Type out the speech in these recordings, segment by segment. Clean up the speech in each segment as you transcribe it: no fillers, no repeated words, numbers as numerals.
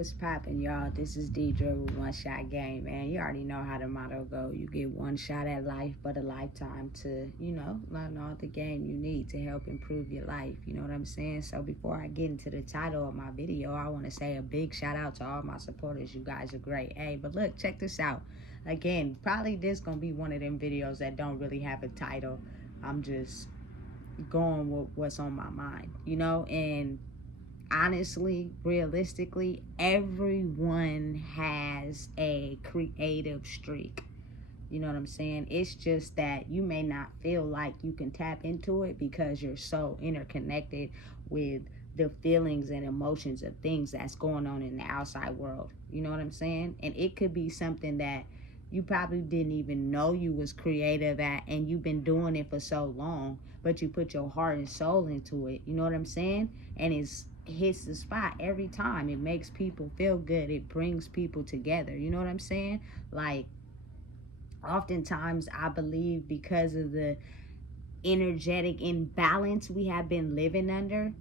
What's poppin', y'all? This is Deidre with One Shot Game, man. You already know how the motto go. You get one shot at life, but a lifetime to, learn all the game you need to help improve your life. You know what I'm saying? So before I get into the title of my video, I want to say a big shout out to all my supporters. You guys are great. Hey, but look, check this out. Again, probably this gonna be one of them videos that don't really have a title. I'm just going with what's on my mind, and honestly, realistically, everyone has a creative streak. You know what I'm saying? It's just that you may not feel like you can tap into it because you're so interconnected with the feelings and emotions of things that's going on in the outside world. You know what I'm saying? And it could be something that you probably didn't even know you was creative at, and you've been doing it for so long, but you put your heart and soul into it. You know what I'm saying? And it's hits the spot every time. It makes people feel good. It brings people together. You know what I'm saying? Like, oftentimes I believe because of the energetic imbalance we have been living under,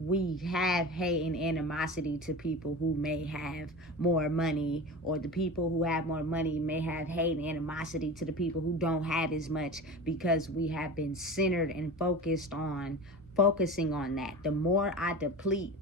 we have hate and animosity to people who may have more money, or the people who have more money may have hate and animosity to the people who don't have as much, because we have been centered and focusing on that. The more I deplete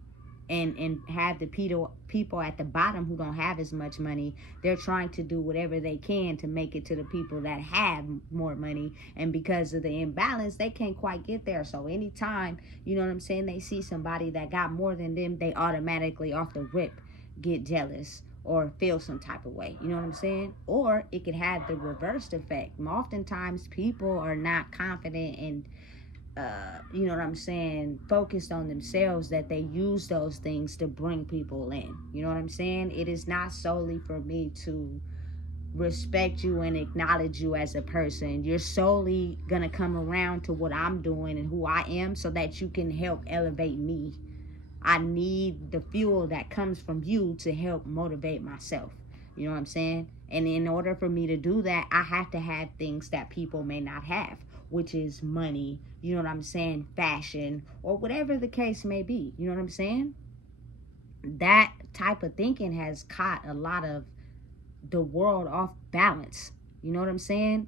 and have the people at the bottom who don't have as much money, they're trying to do whatever they can to make it to the people that have more money, and because of the imbalance, they can't quite get there. So anytime, you know what I'm saying, they see somebody that got more than them, they automatically off the rip get jealous or feel some type of way. You know what I'm saying? Or it could have the reversed effect. Oftentimes people are not confident and you know what I'm saying, focused on themselves, that they use those things to bring people in. You know what I'm saying? It is not solely for me to respect you and acknowledge you as a person. You're solely gonna come around to what I'm doing and who I am so that you can help elevate me. I need the fuel that comes from you to help motivate myself. You know what I'm saying? And in order for me to do that, I have to have things that people may not have, which is money, you know what I'm saying, fashion, or whatever the case may be. You know what I'm saying? That type of thinking has caught a lot of the world off balance. You know what I'm saying?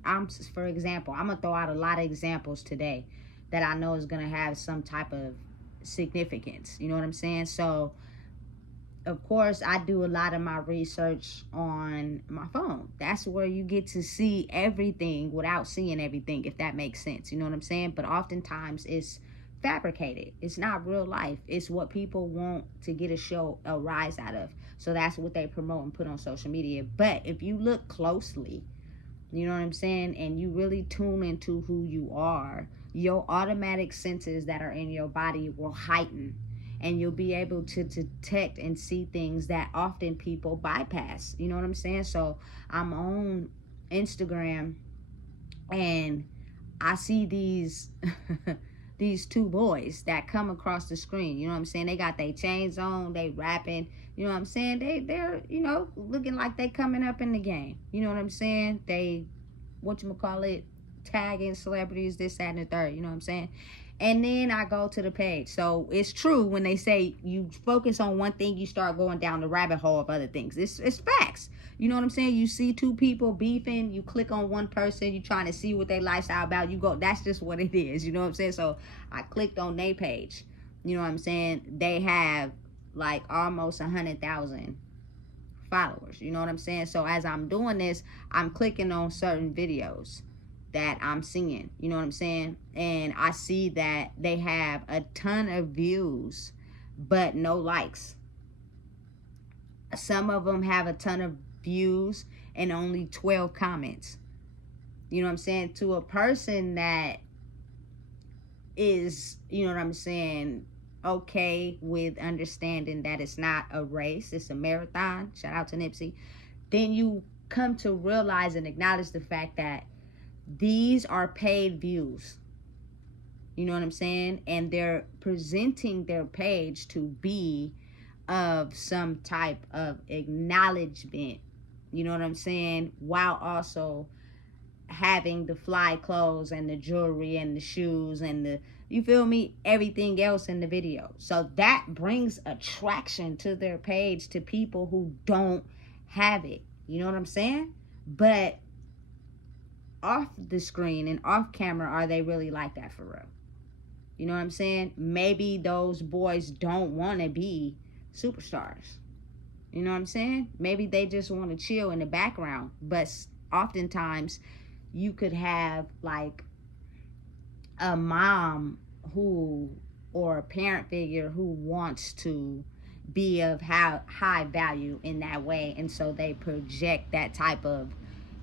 For example, I'm going to throw out a lot of examples today that I know is going to have some type of significance. You know what I'm saying? So, of course, I do a lot of my research on my phone. That's where you get to see everything without seeing everything, if that makes sense. You know what I'm saying? But oftentimes it's fabricated. It's not real life. It's what people want to get a rise out of. So that's what they promote and put on social media. But if you look closely, you know what I'm saying, and you really tune into who you are, your automatic senses that are in your body will heighten, and you'll be able to detect and see things that often people bypass. You know what I'm saying? So I'm on Instagram and I see these these two boys that come across the screen. You know what I'm saying? They got their chains on, they rapping. You know what I'm saying? They're looking like they coming up in the game. You know what I'm saying? They, whatchamacallit, tagging celebrities, this, that, and the third. You know what I'm saying? And then I go to the page. So it's true when they say you focus on one thing, you start going down the rabbit hole of other things. It's facts. You know what I'm saying? You see two people beefing, you click on one person, you trying to see what their lifestyle about, you go, that's just what it is. You know what I'm saying? So I clicked on their page. You know what I'm saying? They have like almost 100,000 followers. You know what I'm saying? So as I'm doing this, I'm clicking on certain videos that I'm seeing, you know what I'm saying? And I see that they have a ton of views, but no likes. Some of them have a ton of views and only 12 comments. You know what I'm saying? To a person that is, you know what I'm saying, okay with understanding that it's not a race, it's a marathon, shout out to Nipsey, then you come to realize and acknowledge the fact that these are paid views. You know what I'm saying? And they're presenting their page to be of some type of acknowledgement. You know what I'm saying? While also having the fly clothes and the jewelry and the shoes and the, You feel me? Everything else in the video. So that brings attraction to their page to people who don't have it. You know what I'm saying? But off the screen and off camera, are they really like that for real? You know what I'm saying? Maybe those boys don't want to be superstars. You know what I'm saying? Maybe they just want to chill in the background. But oftentimes you could have like a mom who, or a parent figure who wants to be of high value in that way, and so they project that type of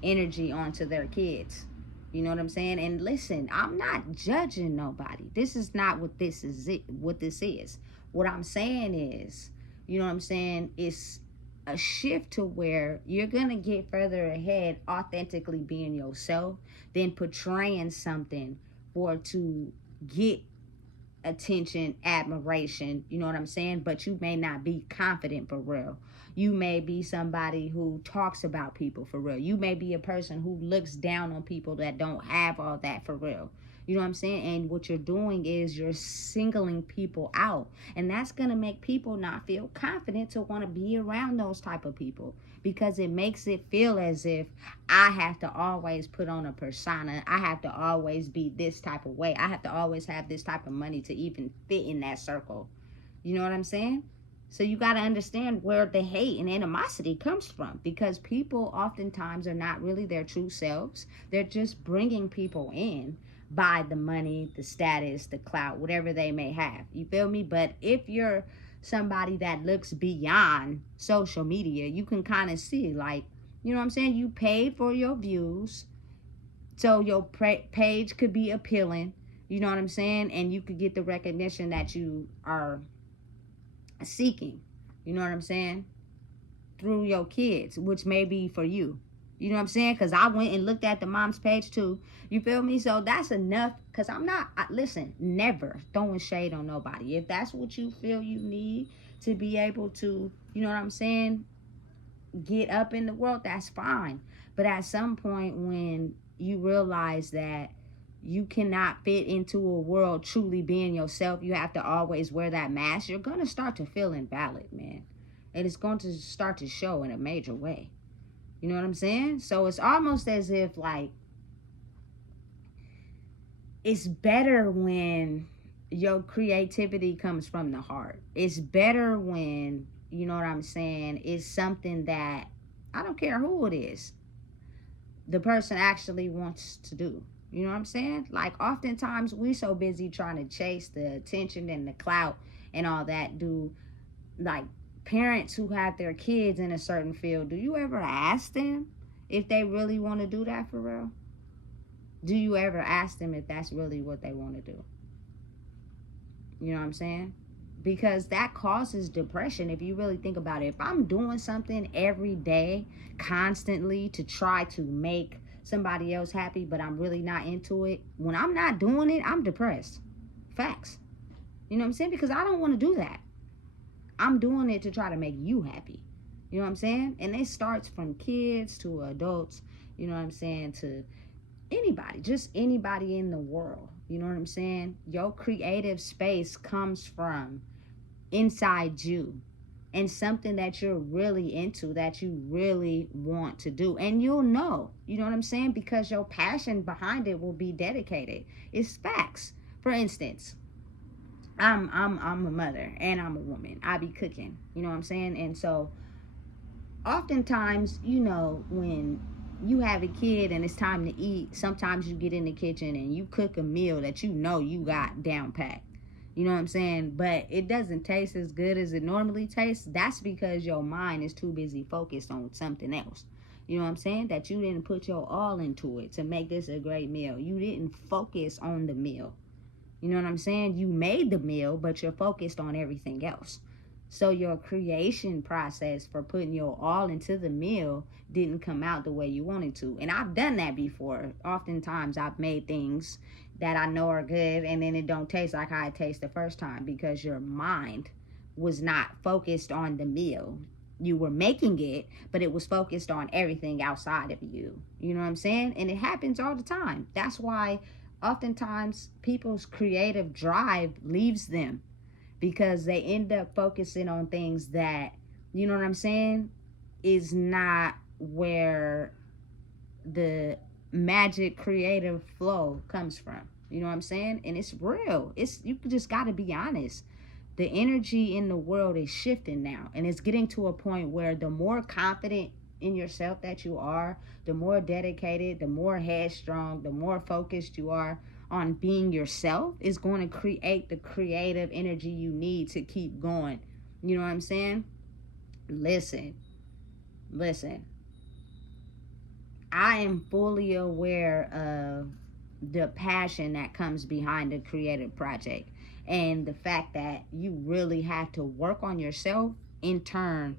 energy onto their kids. You know what I'm saying? And listen, I'm not judging nobody. This is not what this is. What this is. What I'm saying is, you know what I'm saying? It's a shift to where you're gonna get further ahead authentically being yourself than portraying something for to get attention, admiration, you know what I'm saying? But you may not be confident for real. You may be somebody who talks about people for real. You may be a person who looks down on people that don't have all that for real. You know what I'm saying? And what you're doing is you're singling people out. And that's going to make people not feel confident to want to be around those type of people, because it makes it feel as if I have to always put on a persona. I have to always be this type of way. I have to always have this type of money to even fit in that circle. You know what I'm saying? So you got to understand where the hate and animosity comes from, because people oftentimes are not really their true selves. They're just bringing people in by the money, the status, the clout, whatever they may have. You feel me? But if you're somebody that looks beyond social media, you can kind of see, like, you know what I'm saying? You paid for your views, so your page could be appealing. You know what I'm saying? And you could get the recognition that you are seeking. You know what I'm saying? Through your kids, which may be for you. You know what I'm saying? Because I went and looked at the mom's page too. You feel me? So that's enough. Because listen, never throwing shade on nobody. If that's what you feel you need to be able to, you know what I'm saying, get up in the world, that's fine. But at some point when you realize that you cannot fit into a world truly being yourself, you have to always wear that mask, you're going to start to feel invalid, man. And it's going to start to show in a major way. You know what I'm saying? So it's almost as if, like, it's better when your creativity comes from the heart. It's better when, you know what I'm saying, it's something that, I don't care who it is, the person actually wants to do. You know what I'm saying? Like, oftentimes we so busy trying to chase the attention and the clout and all that. Do, like, parents who have their kids in a certain field, do you ever ask them if they really want to do that for real? Do you ever ask them if that's really what they want to do? You know what I'm saying? Because that causes depression if you really think about it. If I'm doing something every day, constantly, to try to make somebody else happy, but I'm really not into it, when I'm not doing it, I'm depressed. Facts. You know what I'm saying? Because I don't want to do that. I'm doing it to try to make you happy. You know what I'm saying? And it starts from kids to adults, you know what I'm saying, to anybody, just anybody in the world. You know what I'm saying? Your creative space comes from inside you, and something that you're really into, that you really want to do. And you'll know, you know what I'm saying? Because your passion behind it will be dedicated. It's facts. For instance, I'm a mother and I'm a woman. I be cooking, you know what I'm saying? And so oftentimes, you know, when you have a kid and it's time to eat, sometimes you get in the kitchen and you cook a meal that you know you got down packed. You know what I'm saying? But it doesn't taste as good as it normally tastes. That's because your mind is too busy focused on something else. You know what I'm saying? That you didn't put your all into it to make this a great meal. You didn't focus on the meal. You know what I'm saying? You made the meal, but you're focused on everything else. So your creation process for putting your all into the meal didn't come out the way you wanted to. And I've done that before. Oftentimes I've made things that I know are good, and then it don't taste like how it tastes the first time, because your mind was not focused on the meal. You were making it, but it was focused on everything outside of you. You know what I'm saying? And it happens all the time. That's why oftentimes people's creative drive leaves them because they end up focusing on things that, you know what I'm saying, is not where the magic creative flow comes from. You know what I'm saying? And it's real. It's, you just got to be honest. The energy in the world is shifting now, and it's getting to a point where the more confident in yourself that you are, the more dedicated, the more headstrong, the more focused you are on being yourself, is going to create the creative energy you need to keep going. You know what I'm saying? Listen, listen. I am fully aware of the passion that comes behind a creative project, and the fact that you really have to work on yourself in turn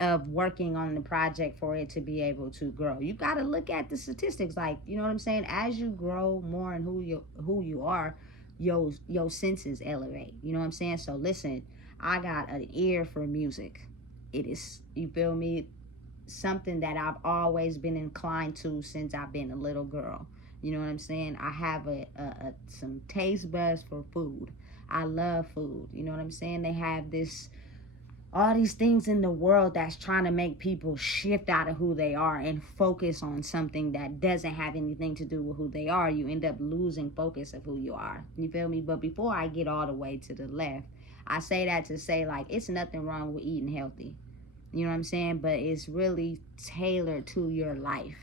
of working on the project for it to be able to grow. You got to look at the statistics, like, you know what I'm saying, as you grow more in who you are, your senses elevate. You know what I'm saying? So listen, I got an ear for music. It is, you feel me, something that I've always been inclined to since I've been a little girl. You know what I'm saying? I have some taste buds for food. I love food. You know what I'm saying? They have all these things in the world that's trying to make people shift out of who they are and focus on something that doesn't have anything to do with who they are. You end up losing focus of who you are. You feel me? But before I get all the way to the left, I say that to say, like, it's nothing wrong with eating healthy. You know what I'm saying? But it's really tailored to your life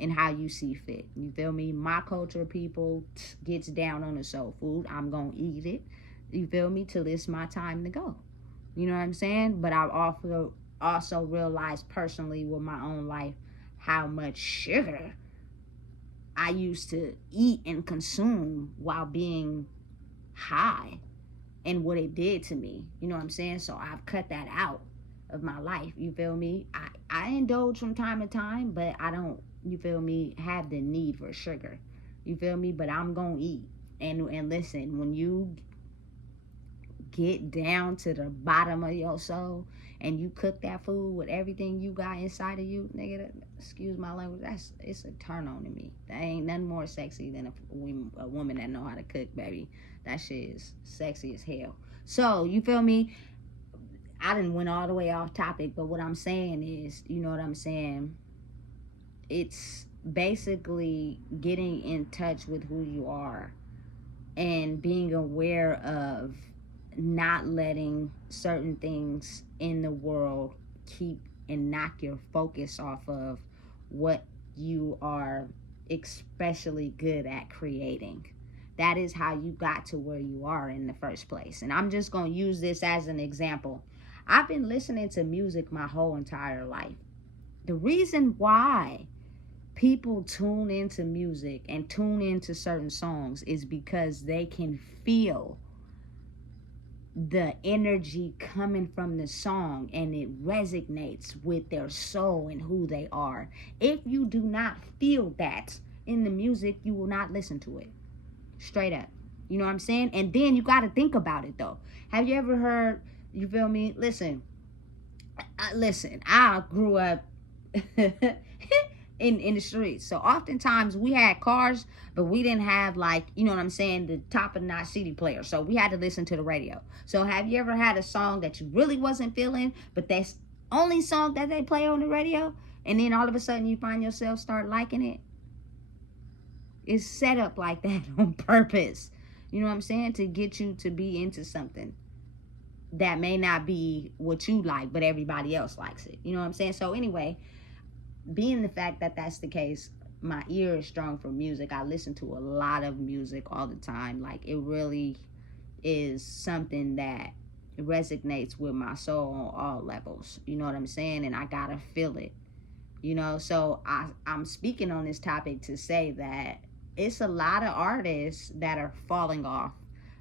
and how you see fit. You feel me? My culture, people gets down on the soul food. I'm going to eat it. You feel me? Till it's my time to go. You know what I'm saying? But I've also realized personally with my own life how much sugar I used to eat and consume while being high, and what it did to me. You know what I'm saying? So I've cut that out of my life. You feel me? I indulge from time to time, but I don't, you feel me, have the need for sugar. You feel me? But I'm gonna eat. And listen, when you get down to the bottom of your soul and you cook that food with everything you got inside of you, nigga, excuse my language, it's a turn on to me. That ain't nothing more sexy than a woman that know how to cook, baby. That shit is sexy as hell. So, you feel me? I didn't went all the way off topic, but what I'm saying is, you know what I'm saying? It's basically getting in touch with who you are and being aware of not letting certain things in the world keep and knock your focus off of what you are especially good at creating. That is how you got to where you are in the first place. And I'm just going to use this as an example. I've been listening to music my whole entire life. The reason why people tune into music and tune into certain songs is because they can feel the energy coming from the song and it resonates with their soul and who they are. If you do not feel that in the music, you will not listen to it. Straight up. You know what I'm saying? And then you got to think about it though. Have you ever heard, you feel me? Listen, I grew up in the streets. So oftentimes we had cars, but we didn't have, like, you know what I'm saying, the top of the notch CD player. So we had to listen to the radio. So have you ever had a song that you really wasn't feeling, but that's only song that they play on the radio, and then all of a sudden you find yourself start liking it? It's set up like that on purpose. You know what I'm saying? To get you to be into something that may not be what you like, but everybody else likes it. You know what I'm saying? So anyway, being the fact that that's the case, my ear is strong for music. I listen to a lot of music all the time. Like, it really is something that resonates with my soul on all levels. You know what I'm saying? And I gotta feel it. You know, so I'm speaking on this topic to say that it's a lot of artists that are falling off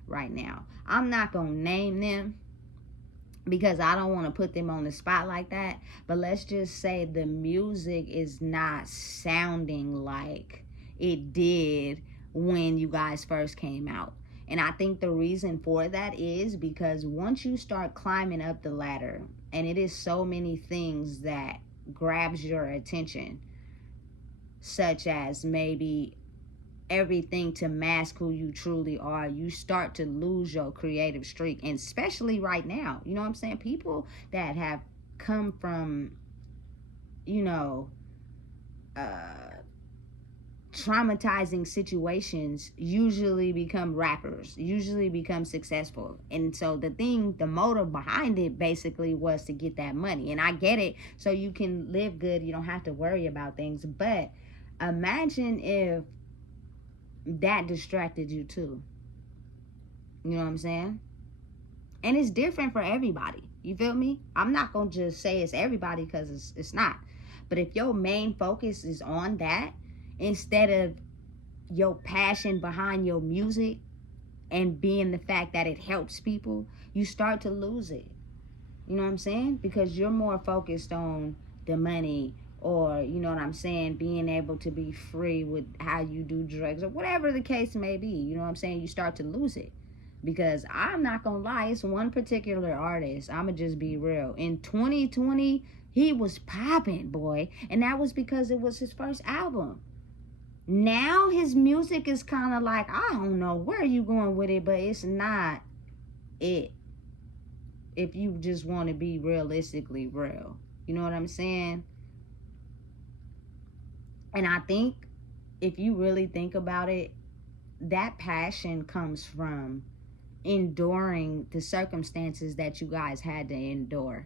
right now. I'm not gonna name them because I don't want to put them on the spot like that. But let's just say the music is not sounding like it did when you guys first came out. And I think the reason for that is because once you start climbing up the ladder, and it is so many things that grabs your attention, such as maybe everything to mask who you truly are, you start to lose your creative streak. And especially right now, you know what I'm saying? People that have come from, you know, traumatizing situations usually become rappers, usually become successful. And so the motive behind it basically was to get that money. And I get it, so you can live good, you don't have to worry about things. But imagine if that distracted you too. You know what I'm saying? And it's different for everybody. You feel me? I'm not gonna just say it's everybody, because it's not. But if your main focus is on that, instead of your passion behind your music and being the fact that it helps people, you start to lose it. You know what I'm saying? Because you're more focused on the money, or, you know what I'm saying, being able to be free with how you do drugs or whatever the case may be. You know what I'm saying? You start to lose it. Because I'm not gonna lie, it's one particular artist, I'ma just be real. In 2020, he was popping, boy. And that was because it was his first album. Now his music is kind of like, I don't know where you going with it, but it's not it. If you just want to be realistically real. You know what I'm saying? And I think if you really think about it, that passion comes from enduring the circumstances that you guys had to endure,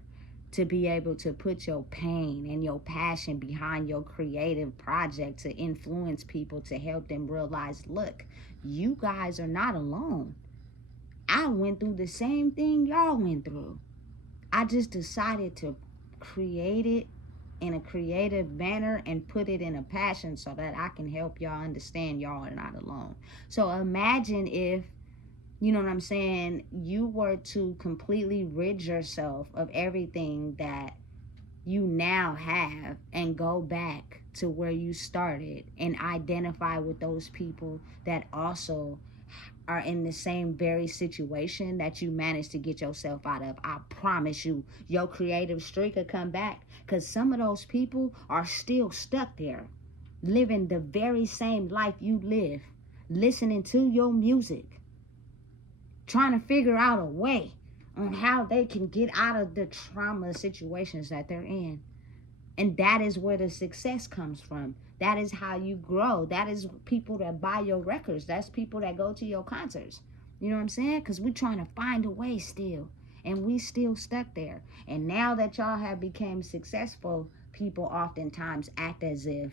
to be able to put your pain and your passion behind your creative project, to influence people, to help them realize, look, you guys are not alone. I went through the same thing y'all went through. I just decided to create it in a creative manner and put it in a passion so that I can help y'all understand y'all are not alone. So imagine if, you know what I'm saying, you were to completely rid yourself of everything that you now have and go back to where you started and identify with those people that also are in the same very situation that you managed to get yourself out of. I promise you, your creative streak will come back, because some of those people are still stuck there, living the very same life you live, listening to your music, trying to figure out a way on how they can get out of the trauma situations that they're in. And that is where the success comes from. That is how you grow. That is people that buy your records. That's people that go to your concerts. You know what I'm saying? Because we're trying to find a way still. And we still stuck there. And now that y'all have become successful, people oftentimes act as if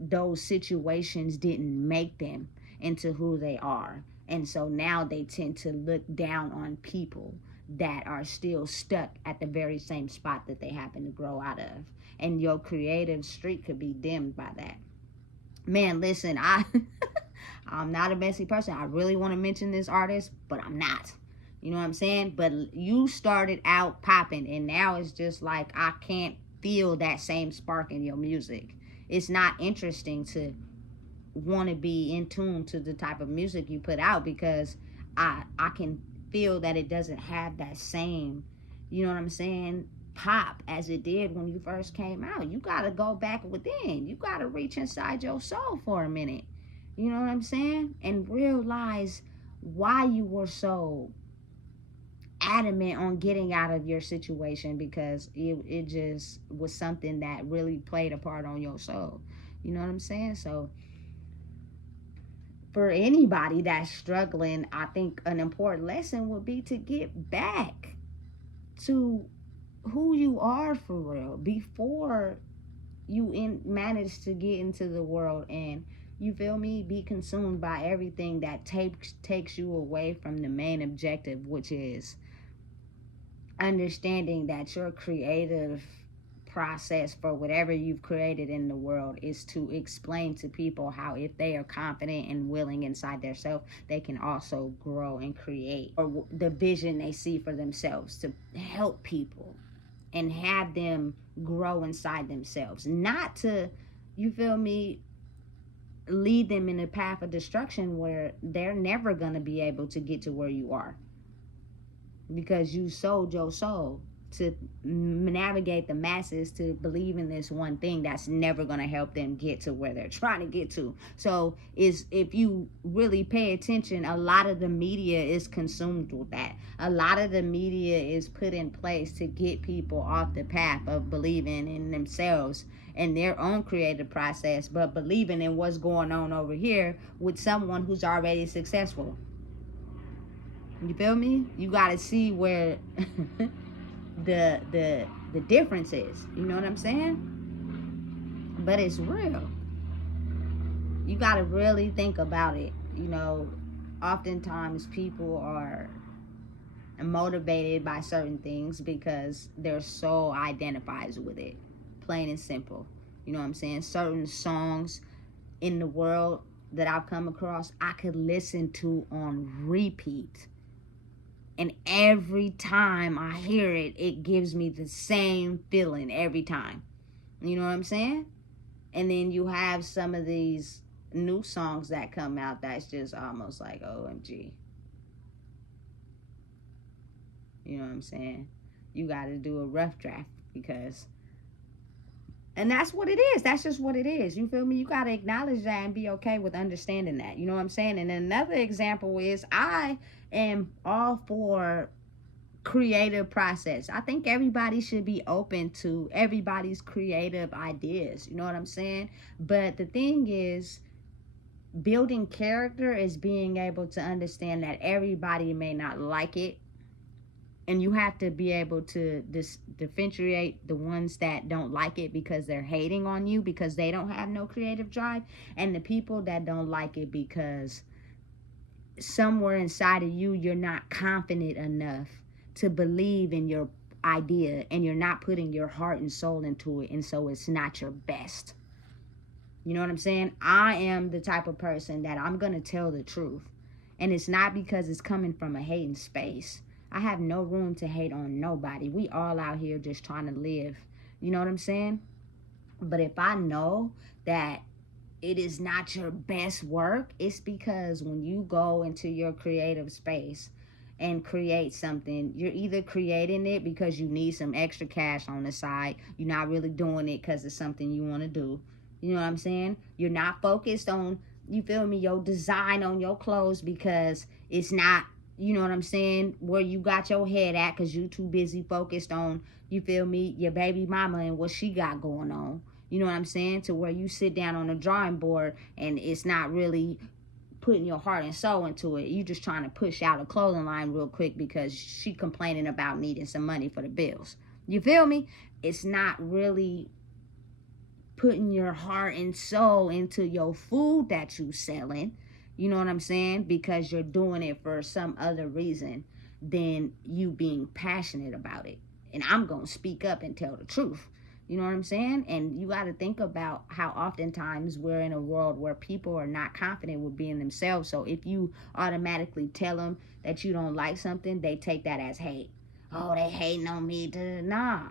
those situations didn't make them into who they are. And so now they tend to look down on people that are still stuck at the very same spot that they happen to grow out of. And your creative streak could be dimmed by that. Man, listen, I'm not a messy person. I really want to mention this artist, but I'm not. You know what I'm saying? But you started out popping, and now it's just like I can't feel that same spark in your music. It's not interesting to want to be in tune to the type of music you put out, because I can feel that it doesn't have that same, you know what I'm saying, pop as it did when you first came out. You got to go back within. You got to reach inside your soul for a minute. You know what I'm saying? And realize why you were so adamant on getting out of your situation, because it just was something that really played a part on your soul. You know what I'm saying? So for anybody that's struggling, I think an important lesson would be to get back to who you are for real before you manage to get into the world and, you feel me, be consumed by everything that takes you away from the main objective, which is understanding that your creative process for whatever you've created in the world is to explain to people how, if they are confident and willing inside themselves, they can also grow and create, or the vision they see for themselves, to help people and have them grow inside themselves, not to, you feel me, lead them in a path of destruction where they're never going to be able to get to where you are, because you sold your soul to navigate the masses to believe in this one thing that's never going to help them get to where they're trying to get to. So if you really pay attention, a lot of the media is consumed with that. A lot of the media is put in place to get people off the path of believing in themselves and their own creative process, but believing in what's going on over here with someone who's already successful. You feel me? You got to see where the difference is. You know what I'm saying? But it's real. You got to really think about it. You know, oftentimes people are motivated by certain things because their soul identifies with it, plain and simple. You know what I'm saying? Certain songs in the world that I've come across, I could listen to on repeat, and every time I hear it, it gives me the same feeling every time. You know what I'm saying? And then you have some of these new songs that come out that's just almost like OMG. You know what I'm saying? You got to do a rough draft because, and that's what it is. That's just what it is. You feel me? You got to acknowledge that and be okay with understanding that. You know what I'm saying? And another example is I am all for creative process. I think everybody should be open to everybody's creative ideas. You know what I'm saying? But the thing is, building character is being able to understand that everybody may not like it, and you have to be able to differentiate the ones that don't like it because they're hating on you because they don't have no creative drive, and the people that don't like it because somewhere inside of you, you're not confident enough to believe in your idea, and you're not putting your heart and soul into it, and so it's not your best. You know what I'm saying? I am the type of person that I'm going to tell the truth, and it's not because it's coming from a hating space. I have no room to hate on nobody. We all out here just trying to live. You know what I'm saying? But if I know that it is not your best work, it's because when you go into your creative space and create something, you're either creating it because you need some extra cash on the side. You're not really doing it because it's something you want to do. You know what I'm saying? You're not focused on, you feel me, your design on your clothes because it's not, you know what I'm saying, where you got your head at because you too busy focused on, you feel me, your baby mama and what she got going on. You know what I'm saying? To where you sit down on a drawing board and it's not really putting your heart and soul into it. You just trying to push out a clothing line real quick because she complaining about needing some money for the bills. You feel me? It's not really putting your heart and soul into your food that you selling. You know what I'm saying? Because you're doing it for some other reason than you being passionate about it. And I'm going to speak up and tell the truth. You know what I'm saying? And you got to think about how oftentimes we're in a world where people are not confident with being themselves. So if you automatically tell them that you don't like something, they take that as hate. Oh, they hating on me. Nah.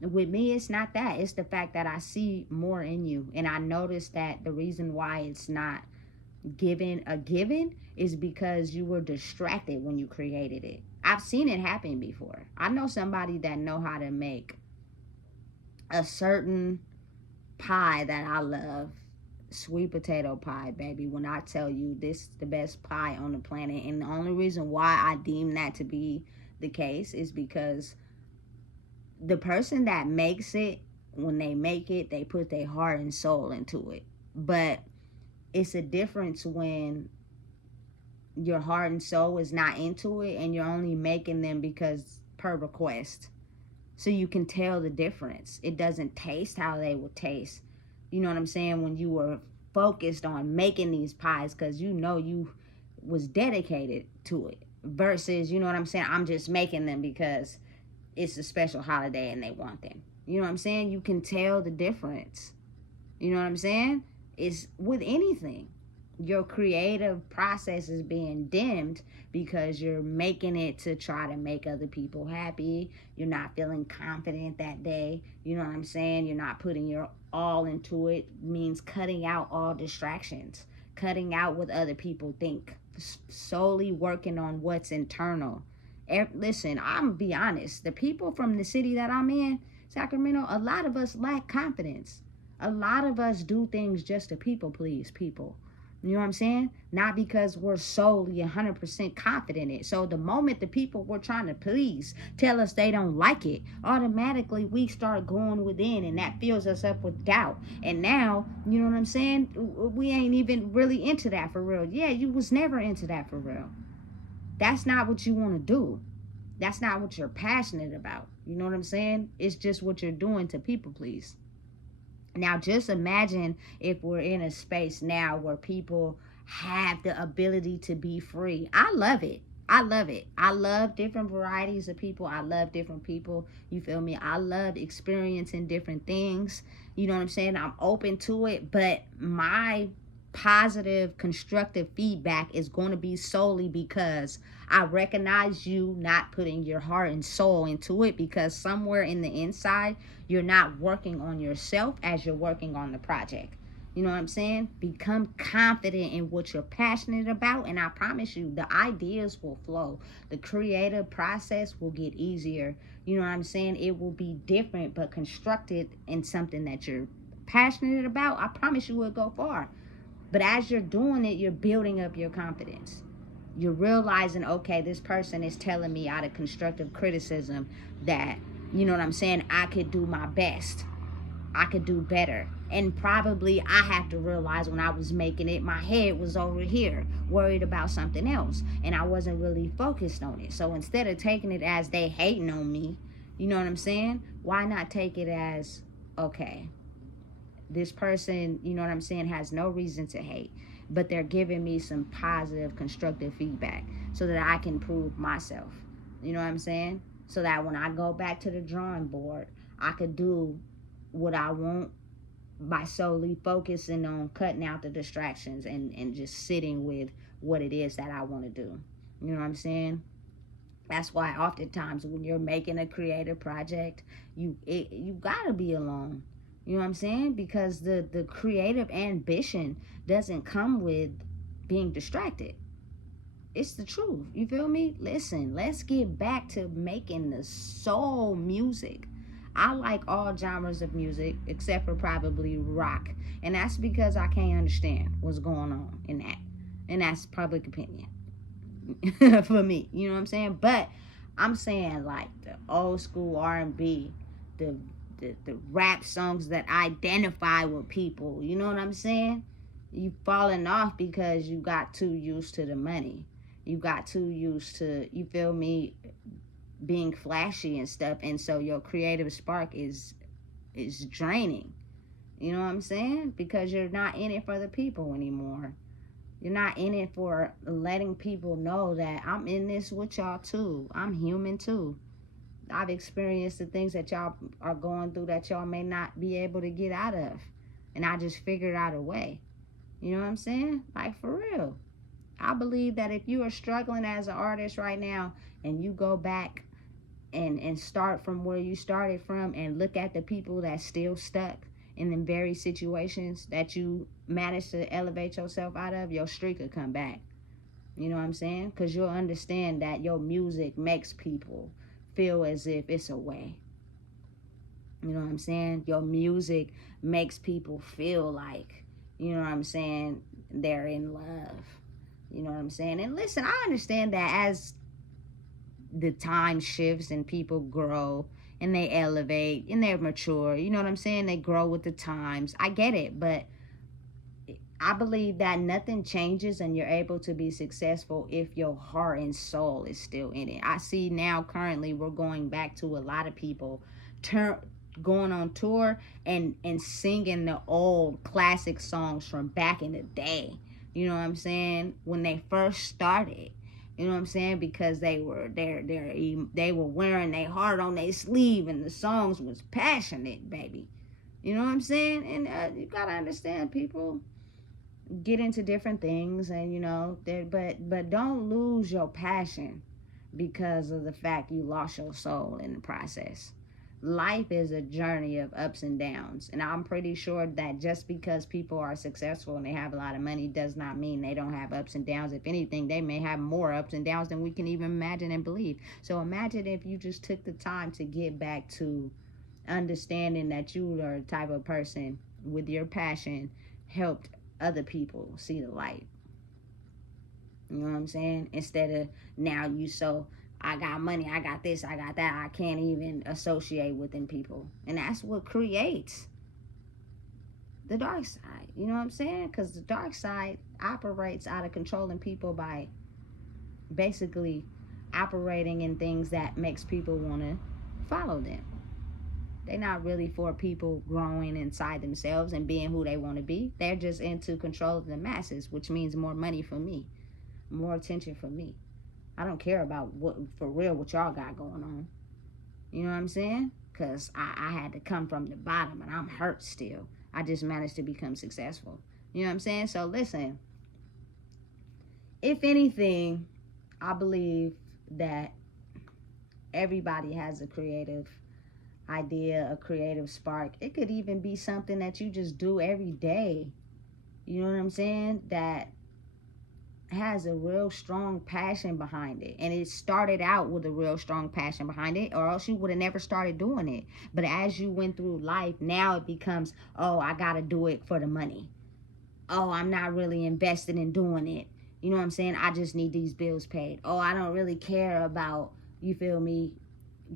With me, it's not that. It's the fact that I see more in you. And I notice that the reason why it's not given is because you were distracted when you created it. I've seen it happen before. I know somebody that know how to make a certain pie that I love, sweet potato pie, baby. When I tell you this is the best pie on the planet, and the only reason why I deem that to be the case is because the person that makes it, when they make it, they put their heart and soul into it. But it's a difference when your heart and soul is not into it and you're only making them because per request. So you can tell the difference. It doesn't taste how they would taste. You know what I'm saying? When you were focused on making these pies because you know you was dedicated to it. Versus, you know what I'm saying? I'm just making them because it's a special holiday and they want them. You know what I'm saying? You can tell the difference. You know what I'm saying? It's with anything. Your creative process is being dimmed because you're making it to try to make other people happy. You're not feeling confident that day. You know what I'm saying? You're not putting your all into it. Means cutting out all distractions, cutting out what other people think, solely working on what's internal. Listen, I'm gonna be honest. The people from the city that I'm in, Sacramento, a lot of us lack confidence. A lot of us do things just to people please people. You know what I'm saying? Not because we're solely 100% confident in it. So the moment the people we're trying to please tell us they don't like it, automatically we start going within, and that fills us up with doubt. And now, you know what I'm saying? We ain't even really into that for real. Yeah, you was never into that for real. That's not what you want to do. That's not what you're passionate about. You know what I'm saying? It's just what you're doing to people please. Now, just imagine if we're in a space now where people have the ability to be free. I love it. I love it. I love different varieties of people. I love different people. You feel me? I love experiencing different things. You know what I'm saying? I'm open to it, but my positive, constructive feedback is going to be solely because I recognize you not putting your heart and soul into it, because somewhere in the inside, you're not working on yourself as you're working on the project. You know what I'm saying? Become confident in what you're passionate about, and I promise you, the ideas will flow. The creative process will get easier. You know what I'm saying? It will be different, but constructed in something that you're passionate about. I promise you, will go far. But as you're doing it, you're building up your confidence. You're realizing, okay, this person is telling me out of constructive criticism that, you know what I'm saying, I could do my best. I could do better. And probably I have to realize when I was making it, my head was over here, worried about something else. And I wasn't really focused on it. So instead of taking it as they hating on me, you know what I'm saying? Why not take it as, okay, this person, you know what I'm saying, has no reason to hate, but they're giving me some positive, constructive feedback so that I can prove myself. You know what I'm saying? So that when I go back to the drawing board, I could do what I want by solely focusing on cutting out the distractions and just sitting with what it is that I want to do. You know what I'm saying? That's why oftentimes when you're making a creative project, you gotta be alone. You know what I'm saying? Because the creative ambition doesn't come with being distracted. It's the truth. You feel me? Listen, let's get back to making the soul music. I like all genres of music except for probably rock. And that's because I can't understand what's going on in that. And that's public opinion for me. You know what I'm saying? But I'm saying like the old school R&B, the rap songs that identify with people. You know what I'm saying? You falling off because you got too used to the money. You got too used to, you feel me, being flashy and stuff, and so your creative spark is draining. You know what I'm saying? Because you're not in it for the people anymore. You're not in it for letting people know that I'm in this with y'all too. I'm human too. I've experienced the things that y'all are going through that y'all may not be able to get out of. And I just figured out a way. You know what I'm saying? Like, for real. I believe that if you are struggling as an artist right now and you go back and start from where you started from and look at the people that's still stuck in the very situations that you managed to elevate yourself out of, your streak will come back. You know what I'm saying? Because you'll understand that your music makes people feel as if it's a way. You know what I'm saying? Your music makes people feel like, you know what I'm saying, they're in love. You know what I'm saying? And listen, I understand that as the time shifts and people grow and they elevate and they're mature, you know what I'm saying? They grow with the times. I get it, but I believe that nothing changes and you're able to be successful if your heart and soul is still in it. I see now currently we're going back to a lot of people going on tour and singing the old classic songs from back in the day. You know what I'm saying? When they first started. You know what I'm saying? Because they were wearing their heart on their sleeve and the songs was passionate, baby. You know what I'm saying? And you gotta understand, people get into different things, and you know, but don't lose your passion because of the fact you lost your soul in the process. life is a journey of ups and downs. And I'm pretty sure that just because people are successful and they have a lot of money does not mean they don't have ups and downs. If anything, they may have more ups and downs than we can even imagine and believe. So imagine if you just took the time to get back to understanding that you are the type of person with your passion helped other people see the light. You know what I'm saying? Instead of now you so I got money, I got this, I got that, I can't even associate with them people. And that's what creates the dark side. You know what I'm saying? Because the dark side operates out of controlling people by basically operating in things that makes people want to follow them. They're not really for people growing inside themselves and being who they want to be. They're just into controlling the masses, which means more money for me, more attention for me. I don't care about what for real what y'all got going on. You know what I'm saying? Because I had to come from the bottom and I'm hurt still. I just managed to become successful. You know what I'm saying? So listen, if anything, I believe that everybody has a creative idea, a creative spark. It could even be something that you just do every day. You know what I'm saying? That has a real strong passion behind it, and it started out with a real strong passion behind it, or else you would have never started doing it. But as you went through life, now it becomes, oh, I gotta do it for the money. Oh, I'm not really invested in doing it. You know what I'm saying? I just need these bills paid. Oh, I don't really care about, you feel me,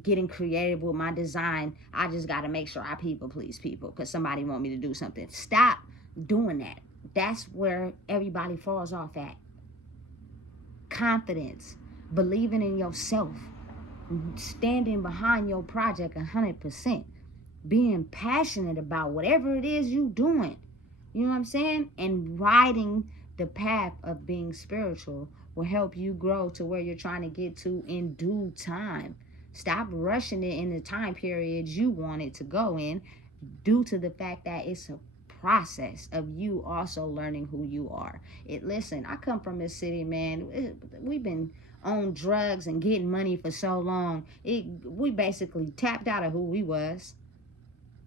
getting creative with my design. I just gotta make sure I people please people because somebody want me to do something. Stop doing that. That's where everybody falls off at. Confidence, believing in yourself, standing behind your project 100%, being passionate about whatever it is you doing. You know what I'm saying? And riding the path of being spiritual will help you grow to where you're trying to get to in due time. Stop rushing it in the time periods you want it to go in, due to the fact that it's a process of you also learning who you are. Listen, I come from this city, man. We've been on drugs and getting money for so long. We basically tapped out of who we was.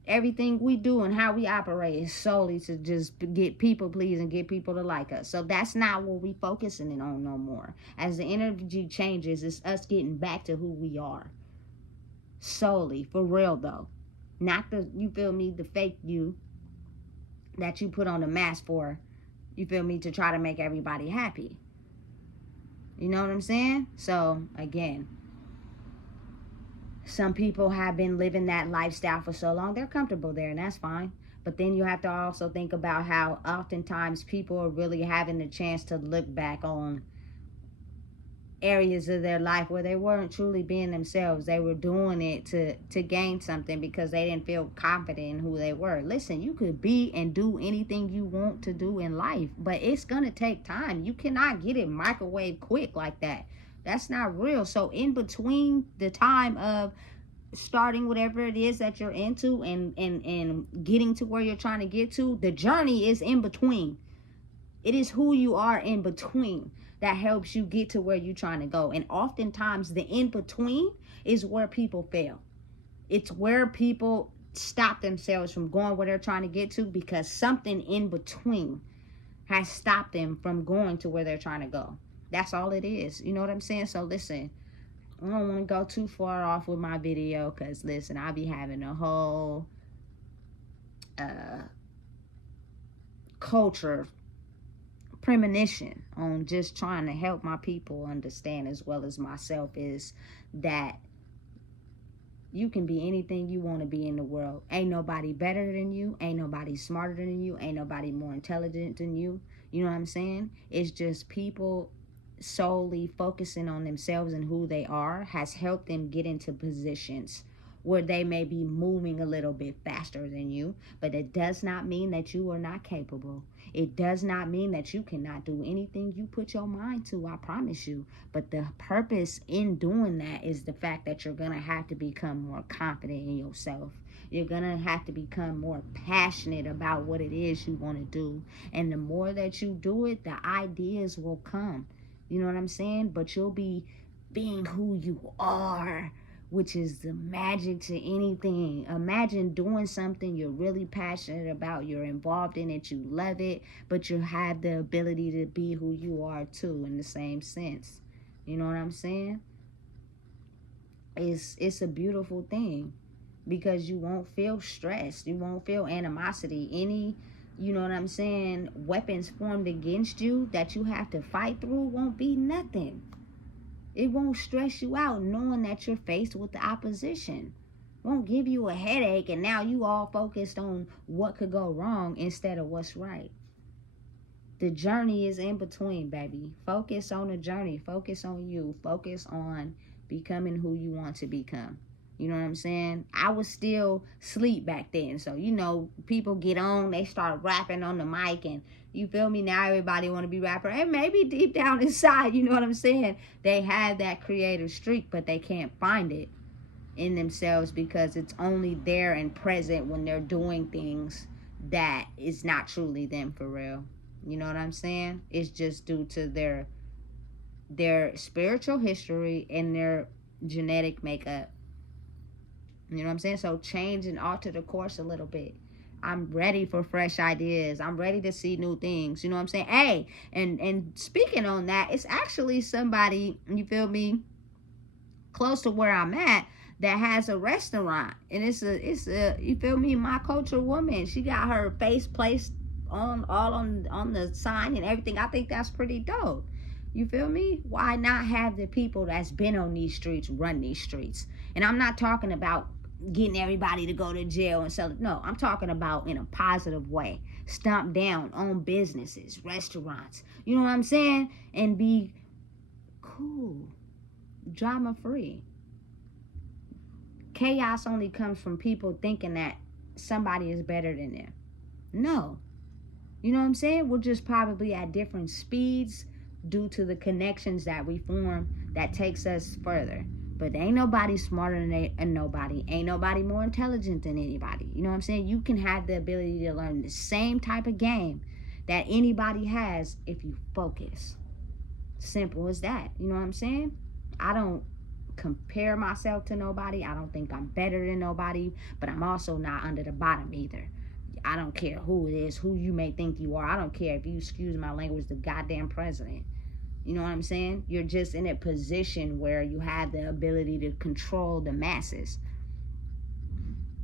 Everything we do and how we operate is solely to just get people pleased and get people to like us. So that's not what we focusing on no more. As the energy changes, it's us getting back to who we are. Solely, for real though. Not the, you feel me, the fake you that you put on the mask for, you feel me, to try to make everybody happy. You know what I'm saying? So again, some people have been living that lifestyle for so long, they're comfortable there, and that's fine. But then you have to also think about how oftentimes people are really having the chance to look back on areas of their life where they weren't truly being themselves. They were doing it to gain something because they didn't feel confident in who they were. Listen, you could be and do anything you want to do in life, but it's gonna take time. You cannot get it microwave quick like that. That's not real. So in between the time of starting whatever it is that you're into and getting to where you're trying to get to, the journey is in between. It is who you are in between that helps you get to where you're trying to go. And oftentimes the in between is where people fail. It's where people stop themselves from going where they're trying to get to because something in between has stopped them from going to where they're trying to go. That's all it is. You know what I'm saying? So listen, I don't want to go too far off with my video because listen, I'll be having a whole culture premonition on just trying to help my people understand, as well as myself, is that you can be anything you want to be in the world. Ain't nobody better than you. Ain't nobody smarter than you. Ain't nobody more intelligent than you. You know what I'm saying? It's just people solely focusing on themselves and who they are has helped them get into positions where they may be moving a little bit faster than you, but it does not mean that you are not capable. It does not mean that you cannot do anything you put your mind to, I promise you. But the purpose in doing that is the fact that you're going to have to become more confident in yourself. You're going to have to become more passionate about what it is you want to do. And the more that you do it, the ideas will come. You know what I'm saying? But you'll be being who you are which is the magic to anything. Imagine doing something you're really passionate about, you're involved in it, you love it, but you have the ability to be who you are too in the same sense. You know what I'm saying? It's a beautiful thing, because you won't feel stressed, you won't feel animosity, any, you know what I'm saying, weapons formed against you that you have to fight through won't be nothing. It won't stress you out knowing that you're faced with the opposition. Won't give you a headache and now you all focused on what could go wrong instead of what's right. The journey is in between, baby. Focus on the journey. Focus on you. Focus on becoming who you want to become. You know what I'm saying? I was still asleep back then. So, you know, people get on, they start rapping on the mic, and you feel me? Now everybody want to be rapper. And maybe deep down inside, you know what I'm saying? They have that creative streak, but they can't find it in themselves because it's only there and present when they're doing things that is not truly them for real. You know what I'm saying? It's just due to their spiritual history and their genetic makeup. You know what I'm saying? So change and alter the course a little bit. I'm ready for fresh ideas. I'm ready to see new things. You know what I'm saying? Hey, and speaking on that, it's actually somebody, you feel me, close to where I'm at, that has a restaurant, and it's a you feel me, my culture woman. She got her face placed on the sign and everything. I think that's pretty dope. You feel me? Why not have the people that's been on these streets run these streets? And I'm not talking about getting everybody to go to jail and sell it. No, I'm talking about in a positive way. Stomp down on businesses, restaurants. You know what I'm saying? And be cool, drama free. Chaos only comes from people thinking that somebody is better than them. No. You know what I'm saying? We're just probably at different speeds due to the connections that we form that takes us further. But ain't nobody smarter than nobody. Ain't nobody more intelligent than anybody. You know what I'm saying? You can have the ability to learn the same type of game that anybody has if you focus. Simple as that. You know what I'm saying? I don't compare myself to nobody. I don't think I'm better than nobody, but I'm also not under the bottom either. I don't care who it is, who you may think you are. I don't care if you, excuse my language, the goddamn president. You know what I'm saying? You're just in a position where you have the ability to control the masses.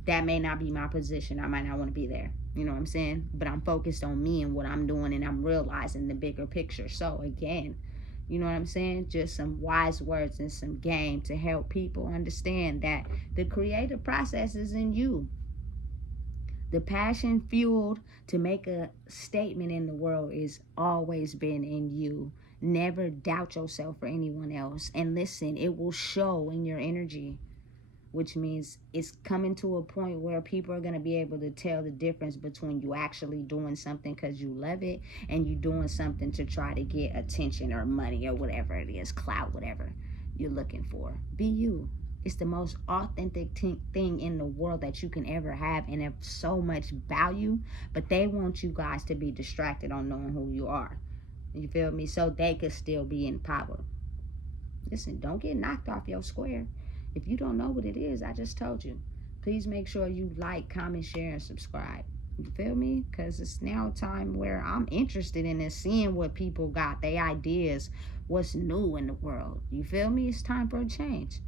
That may not be my position. I might not want to be there. You know what I'm saying? But I'm focused on me and what I'm doing, and I'm realizing the bigger picture. So again, you know what I'm saying? Just some wise words and some game to help people understand that the creative process is in you. The passion fueled to make a statement in the world is always been in you. Never doubt yourself or anyone else. And listen, it will show in your energy, which means it's coming to a point where people are going to be able to tell the difference between you actually doing something because you love it and you doing something to try to get attention or money or whatever it is, clout, whatever you're looking for. Be you. It's the most authentic thing in the world that you can ever have, and of so much value, but they want you guys to be distracted on knowing who you are. You feel me? So they could still be in power. Listen, don't get knocked off your square. If you don't know what it is, I just told you. Please make sure you like, comment, share, and subscribe. You feel me? Because it's now time where I'm interested in seeing what people got, their ideas, what's new in the world. You feel me? It's time for a change.